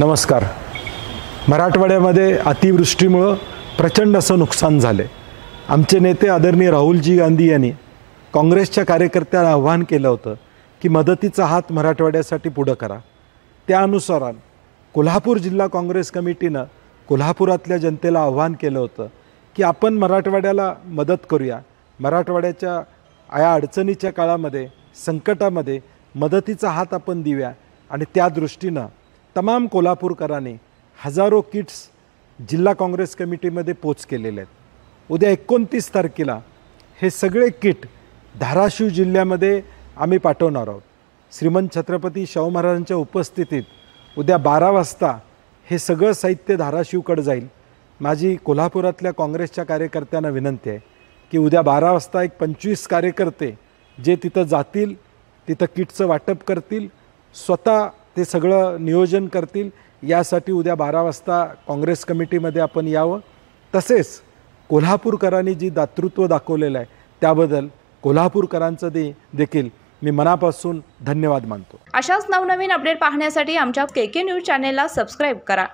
नमस्कार. मराठवाड्यामध्ये अतिवृष्टीमुळे प्रचंड असं नुकसान झाले. आमचे नेते आदरणीय राहुलजी गांधी यांनी काँग्रेसच्या कार्यकर्त्यांना आव्हान केलं होतं की मदतीचा हात मराठवाड्यासाठी पुढं करा. त्या अनुसार कोल्हापूर जिल्हा काँग्रेस कमिटीनं कोल्हापुरातल्या जनतेला आव्हान केलं होतं की आपण मराठवाड्याला मदत करूया. मराठवाड्याच्या या अडचणीच्या काळामध्ये, संकटामध्ये मदतीचा हात आपण देऊया. आणि त्या दृष्टीनं तमाम कोल्हापूरकरांनी हजारो किट्स जिल्हा काँग्रेस कमिटीमध्ये पोच केलेले आहेत. उद्या 29 तारखेला हे सगळे किट धाराशिव जिल्ह्यामध्ये आम्ही पाठवणार आहोत. श्रीमंत छत्रपती शाहू महाराजांच्या उपस्थितीत उद्या 12 वाजता हे सगळं साहित्य धाराशिवकडे जाईल. माझी कोल्हापुरातल्या काँग्रेसच्या कार्यकर्त्यांना विनंती आहे की उद्या 12 वाजता एक 25 कार्यकर्ते जे तिथं जातील, तिथं किटचं वाटप करतील, स्वतः ते सगळं नियोजन करतील. यासाठी उद्या 12 वाजता काँग्रेस कमिटीमध्ये आपण यावं. तसेच कोल्हापूरकरांनी जी दातृत्व दाखवलेलं आहे त्याबद्दल कोल्हापूरकरांचं देखील मी मनापासून धन्यवाद मानतो. अशाच नवनवीन अपडेट पाहण्यासाठी आमच्या KK न्यूज चॅनेलला सबस्क्राईब करा.